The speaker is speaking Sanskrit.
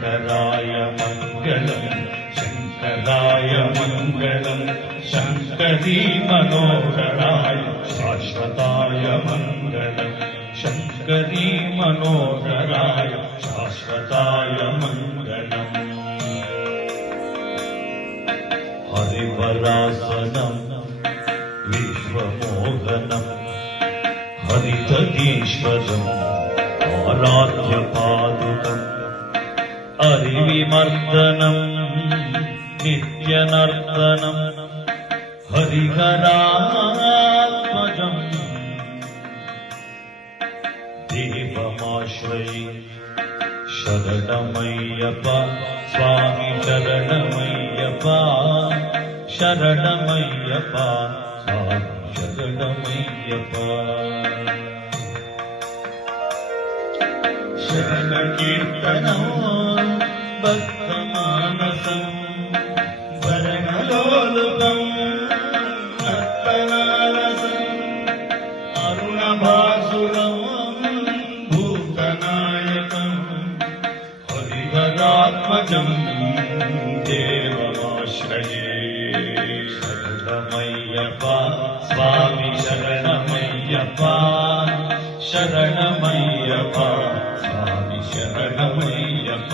शङ्कराय मङ्गलम् शङ्कराय मङ्गलम् शङ्करी मनोहराय शाश्वताय मङ्गलम् शङ्करी मनोहराय शाश्वताय मङ्गलम् हरिवरासनम् विश्वमोहनम् हरितगीश्वरम् आराध्यपादुकम् हरिविमर्दनम् नित्यनर्दनम् हरिहरात्मजम् देवमाश्रये शरणमय्यप्प स्वामी शरणमय्यप्प शरणमय्यप्प स्वामी शरणमय्यप्प शरणकीर्तनं भक्तमानसम् वरणलोलुपम् नर्तनारसम् अरुणभासुरम् भूतनायकम् हरिहरात्मजम् देवमाश्रये शरणमय्यप्प स्वामी शरणमय्यप्प शरणमय्यप्प स्वामी शरणमय्यप्प